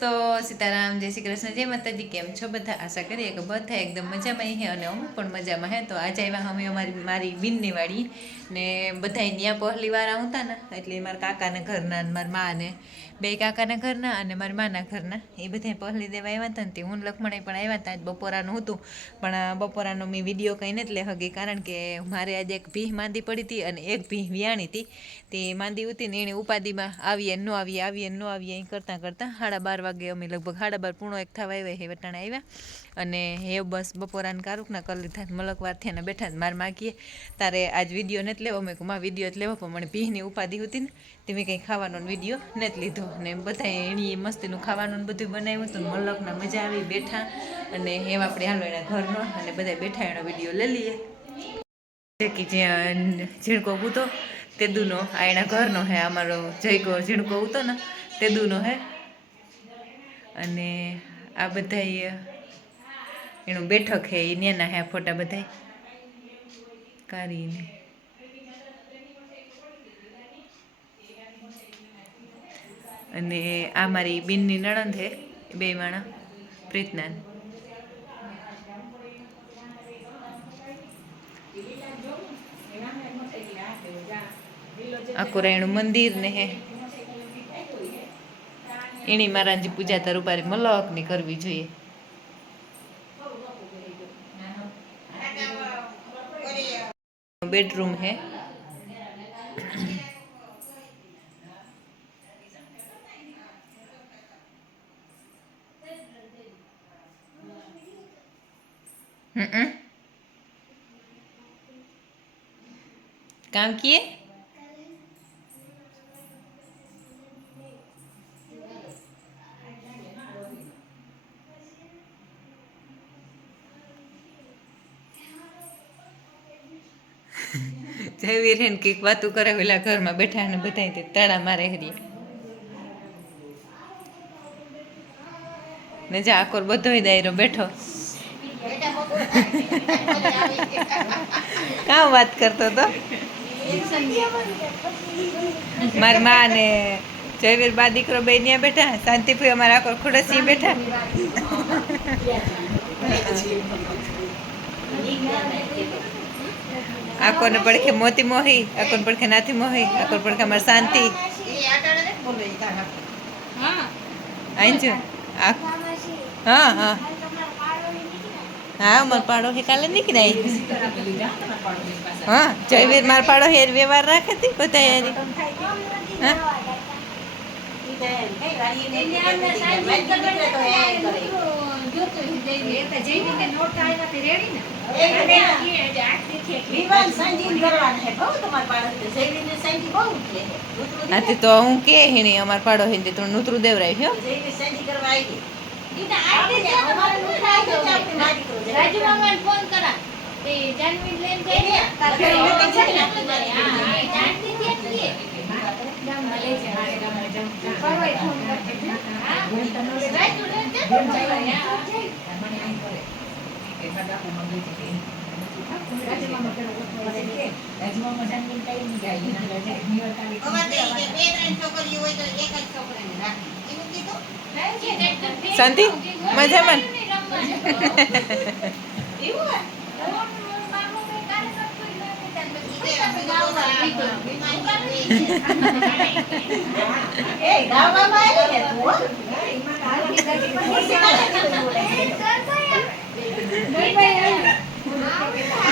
દોસ્તો સીતારામ, જય શ્રી કૃષ્ણ, જય માતાજી, કેમ છો બધા? આશા કરીએ કે બધા એકદમ મજામાં હે અને હું પણ મજામાં હે. તો આજે આવ્યા અમે અમારી મારી બિનની વાડી ને બધા ત્યાં પહેલી વાર આવતા ને એટલે મારા કાકાને ઘરના મારા માને બે કાકાના ઘરના અને મારા માના ઘરના. એ બધા પહેલી દેવા આવ્યા હતા ને તે હું લખમણે પણ આવ્યા હતા. આજ બપોરાનું હતું. પણ બપોરાનો મેં વીડિયો કંઈ નથી લે હગી કારણ કે મારે આજે એક ભીહ માંદી પડી હતી અને એક ભીહ વ્યાણી હતી. તે માંદી હતી ને એણે ઉપાધિમાં આવીએ ન આવીએ આવીએ ન આવીએ કરતાં કરતાં સાડા બાર વાગે અમે લગભગ સાડા બાર પૂણો એક થવા આવ્યા હે વટાણા આવ્યા અને હે બસ બપોરાને કારુકના કરી લીધા મલકવાર થઈને બેઠા માર માગીએ. તારે આજ વીડિયો નથી લેવો? મેં કહું માં વીડિયો જ લેવો. પણ મને ભીહની ઉપાધિ હતી ને, તે મેં કંઈ ખાવાનો વીડિયો નથી લીધો. ને બધા એની મસ્તીનું ખાવાનું ને બધું બનાવ્યું હતું ને મલકના મજા આવી બેઠા. અને એમ આપણે હાલો એના ઘરનો અને બધા બેઠા એનો વીડિયો લઈ લઈએ. કે જ્યાં ઝીણકો ઉતો તેદુનો આ એના ઘરનો હે, અમારો જયકો ઝીણકો ઉતો ને તેદુનો હે. અને આ બધા એનું બેઠક હે એ ન્યાના હે ફોટા બધા કરીને. અને આ મારી બેનની નણંદ હે બે માણા, પ્રીતનાન. આખું રહેણું મંદિર ને હે. એની મહારાજની પૂજા તારું ઉપારી મલકની કરવી જોઈએ. बेडरूम है। हम्म, हम्म। काम किए? જયવીર હે ને કંઈક વાતું કરે પેલા ઘરમાં બેઠા ને બધા તે તાળા મારે હરી ને જા આકોર બધો દાયરો બેઠો. કા વાત કરતો તો મારી મા ને જયવીર બા દીકરો બે ત્યાં બેઠા શાંતિભાઈ અમારા આકોર ખુડસી બેઠા. આકોને પડખે મોતી મોહી આકોને પડખે નાથી મોહી આકોને પડખે અમારે શાંતિ. આંજો આ હા હા. હા અમાર પાડો હે કાલે નીકળાય હા જયવીર માર પાડો હેર વ્યવહાર રાખે તી બધા હેરી હા? આથી તો હું કે હેણી અમાર પાડો હેરી તો નૂતરું દેવરાય રાજુ મામાને ફોન કરા તે જાનવી લઈને જઈને શાંતિ? મજામાં?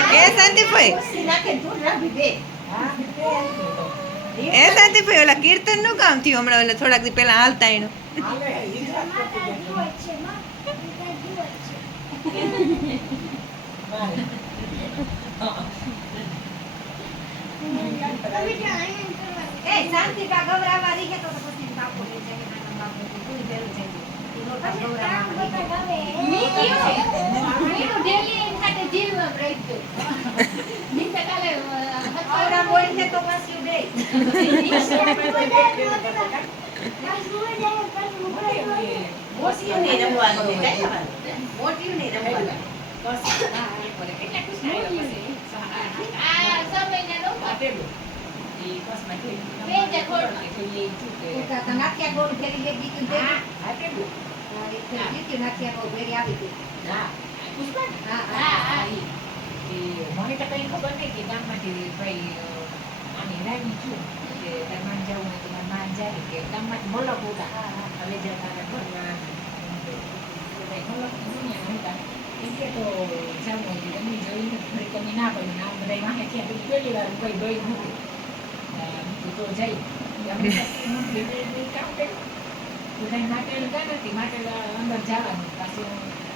એ શાંતિભાઈ એ શાંતિભાઈ ઓલા કીર્તનનું કામ થયું હમણાં ઓલા થોડાક દી પહેલા હાલતા એનું આ કે એ શું કે, આ નાખિયા ગોળ ફેરી લઈ દીધું તે હા, હા, કેટલું? હા, એક ફેરી જીત્યું મને તો કઈ ખબર નહીં કે ગામમાંથી ભાઈ આની રાણી છું કે તારે માન જવું હોય તો મારે માન જાય કે ગામમાંથી બોલો બોલા. હવે જતા હતા ભણવા. બધા બોલોની દુનિયા હતા. એમ કે તો જાવું હોય તો તમે જોઈને ઘડીક અમે ના પડી આમ બધા વાહે થયા પછી પહેલી વાર કોઈ ગઈ નહોતી અ, તો તો જઈ અમે પછી નહોતી એટલે એ કામ કર્યું બધાય માટેલ કાં નથી માટેલ અંદર જવાનું પાછું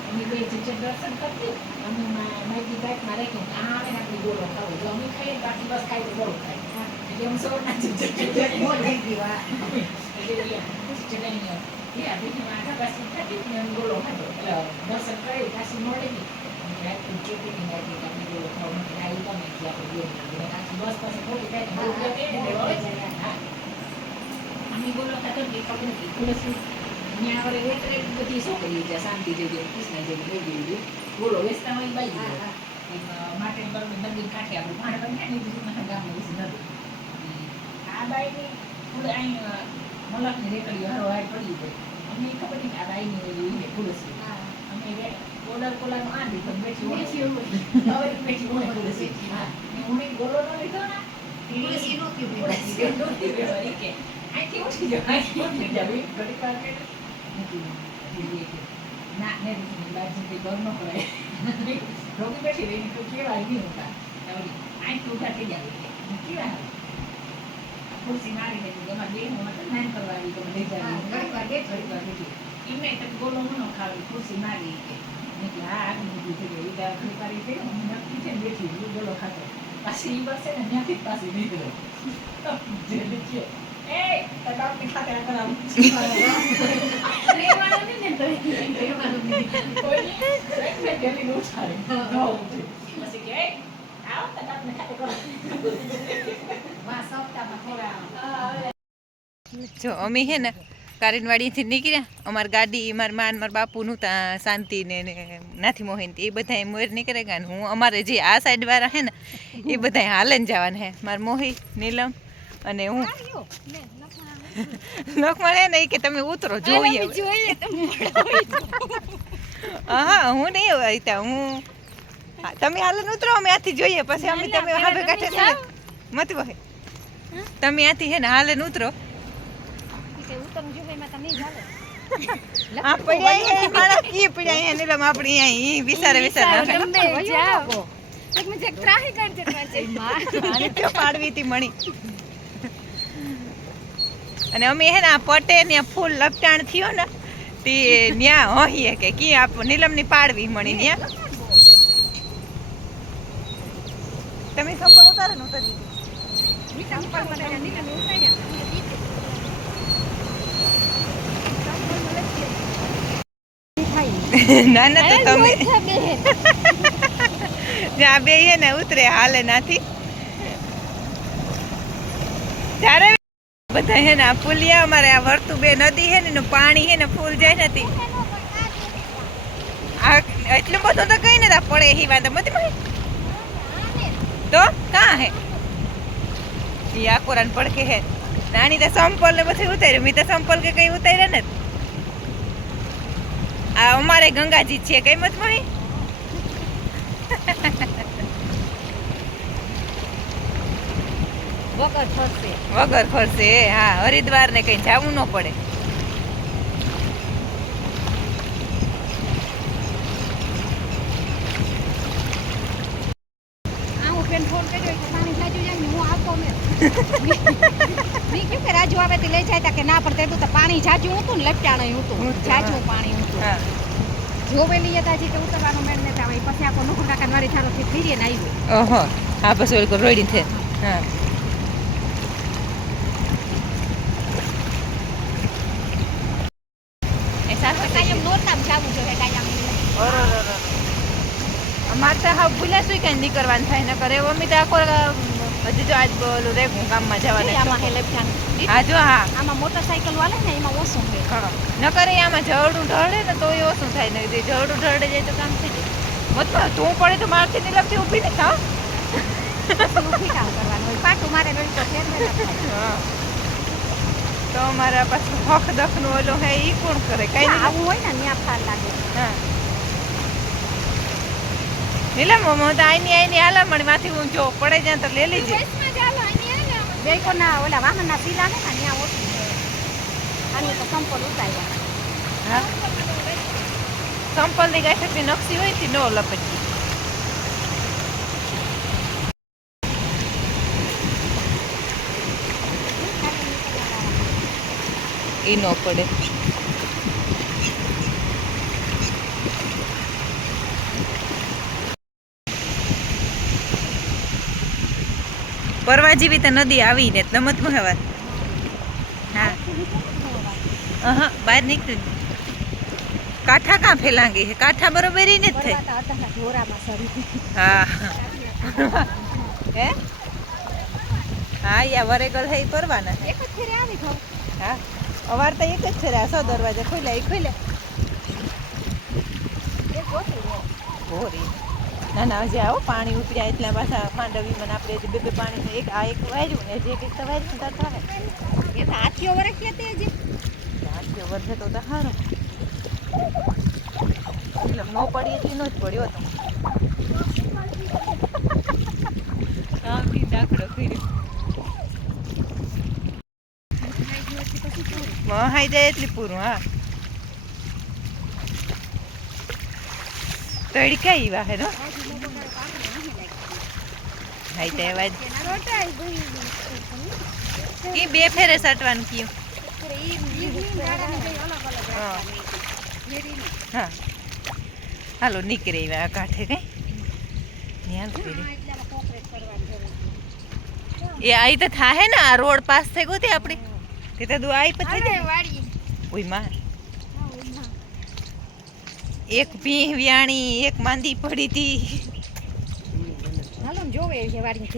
અમે બે જગ્યાએ દર્શન કર્યું અમે મા- માઇકી બેગમાં રાખ્યું કે આ આવે ને આપણે ગોળો ખાવો જો અમે ખાઈએ ને બાકી બસ ખાઈ તો ગોળો ખાય એટલે અમે સવારના જગ્યાએ ગોળ થઈ ગયું હા એટલે ઓલા ચટણીઓ એ આ બીજી માથા પાછી ખાધી એટલે અમે ગોળો ખાધો એટલે દર્શન કરી પાછી મળેલી બધી છોકરીઓ છે શાંતિ જેવી કૃષ્ણ જેવી લઈ ગયેલી વેચતા હોય બાઈ માટે નદી કાંઠે આપણે પાણી બંધ બીજું મારા ગામમાં નથી. આ બાઈની થોડી અહીં, મલકની રેકડીઓ હારોહાર પડી ગઈ. અમને ખબર નહીં આ બાઈની ઓલી ઈને અમે કોલર આ બેઠી બેઠી હવે બેઠી હા. ન લીધો ને, કે, કે, ના, ને ન બેઠી રહી, નહીં હોતા. તો ઉઠાતી. કેવા ખુરશી મારી હતી, એમાં નાન કરવા આવી, તો લઈ જાવી. ઘડીક વાર બેઠી. ઘડીક વાર બેઠી. એમને તમે ગોળો મનો ખાવી, ખુરશી મારી, કે. મેં કીધું, હા, આગળ ઊભી થઈ ગઈ. વાર ઈ થઈ, હું નક્કી થઈને બેઠી, હું ગોળો ખાતો. પાછી ઈ બસે ને, ત્યાંથી જ પાછી નીકળ્યો. જેને કહે, "એ, તારા બાપની ખાતે આ કરાવું." રહેવાનું નહીં ને તોય. રહેવાનું નહીં. કોઈની એકને પેલી નું ઉઠાડે. પછી કે, "એ, આવો તારા બાપને ખાતે કરો." માં સપ્તાહમાં થોડા જો અમે હે ને કારીનવાડીથી નીકળ્યા. અમારી ગાડી મારા માન મારા બાપુનું ત્યાં શાંતિ ને ને નાથી મોહિન એ બધા મોર નીકળે ગયા ને હું અમારે જે આ સાઈડ વાળા હે ને એ બધા હાલે ને જવાના હે. મારા મોહી નીલમ અને હું. લોકમણ હે ને ઈ કે તમે ઉતરો જોઈએ હા હું નહીં હોય ત્યાં હું. હા, તમે હાલે ને ઉતરો અમે આથી જોઈએ. પછી અમે તમે હાલે કાઢે છે ને? મત કહે તમે આથી હે ને હાલે ને ઉતરો આ પડ્યા મારા કી પડ્યા હે નીલમ આપણી અહીં વિસારે વિસારે તમે જાઓ. એક મિનિટ એક ત્રાહી કરજે પાછી. આને ક્યાં પાડવી હતી મણી. અને અમે હે ને આ પટે ને ફૂલ લપટાણ થયો ને તે ન્યા હોઈએ કે કી આપ નીલમની પાડવી મણી ન્યા. તમે સંપલ ઉતારે ને ઉતારી દીધી. ના ના તો તમે જ્યાં બે ને ઉતરે હાલે નાથી. ત્યારે બધા હે ને આ પુલિયા અમારે આ વર્તુ બે નદી હે ને એનું પાણી હે ને ફૂલ જાય નથી આ એટલું બધું તો કઈ નતા પડે એ વાંધો મતી તો કાં હે? ઈ આકોરાન પડકે હે. નાની તો સંપલ ને પછી ઉતાર્યું મી તો સંપલ કે કઈ ઉતાર્યા નથી આ અમારે ગંગાજી છે. કઈ મત મહી વગર ફરશે. વગર ખર્ચે હા. હરિદ્વાર ને કઈ જવું ન પડે. મેં. મેં કે રાજુ આવે તે લઈ જાય તા કે ના પણ તે તો પાણી જાજુ હતું ને લપટાણું હતું. જાજુ પાણી જોવેલી હતા જે તો ઉતરવાનો મેળ નતા હોય પછી આખો નોખો કાકા મારી થારો થી ફીરીએ ને આવ્યો ઓહો હા પછી ઓલી રોડી છે. હા. અમારે તો હા ભૂલ્યા શું કઈ નીકળવાનું થાય ને કરે. મમ્મી તો આખો હજી જો આજ બોલું રે હું ગામમાં જવાનું આમાં લપટાણું હા જો હા. આમાં મોટરસાઇકલ વાલે ને એમાં ઓછું છે ન કરે આમાં જવડું ઢળે ને તો એ ઓછું થાય ને જવડું ઢળે જાય તો કામ થઈ જાય. મતલબ તું પડે તો મારથી નીલમથી ઊભી ને થા. ઊભી કામ કરવાનું હોય. પાટું મારે નહીં તો ફેર તો અમારા પાછું હખ દખનું ઓલું હે એ કોણ કરે? કઈ આવું હોય ને ત્યાં ફાર લાગે. હા. એટલે મમ્મા તો આઈની આઈની હાલામણી માંથી હું જો પડે જ્યાં તો લઈ લેજે. બે ના ઓલા વાહનના સીલા ને ત્યાં ઓછું આની તો સંપલ ઉતાર્યા. હા? સંપલની ગાંઠ નકશી હોયથી નો લપટી. એ નો પડે. પરવા જેવી તો નદી આવી ને નમત મહાવાર હા. અહં બહાર નીકળી. કાંઠા કાં ફેલાંગી છે? કાંઠા બરોબર ને જ થઈ. હા. હે? હા યા વરેગળ હે ઈ પરવાના એક જ ફેરે આવી ખાવ હા. અવાર તો એક જ છે રે, આ સો દરવાજા ખોલ્યા એ ખોલ્યા. એક ગોતી. હોરી ના ના હજી આવો પાણી ઉતર્યા એટલા પાછા માંડવી મને આપણે જે બે બે પાણી એક આ એક વાર્યું ને જે એક તો વાર્યું તો થાય એ તો વરસ છે તે જે આટલો વર્ષે તો સારું એટલે ન પડી એટલી નો જ પડ્યો હતો. સાવથી દાખલો કર્યો. વહાઈ જાય એટલી પૂરું હા. તડકા એવા હે નો હાઈ તે અવાજ ઈ બે ફેરે સટવાનું કયું. હા. હા હાલો નીકળે એવા કાંઠે કઈ. એ આઈ તો થાહે ને આ રોડ પાસ થઈ ગયો તે આપણે તે તો દુ આઈ પછી અરે ઓયમાં. એક ભીહ વ્યાણી એક માંદી પડી હતી. હાલો જોવે છે વાડી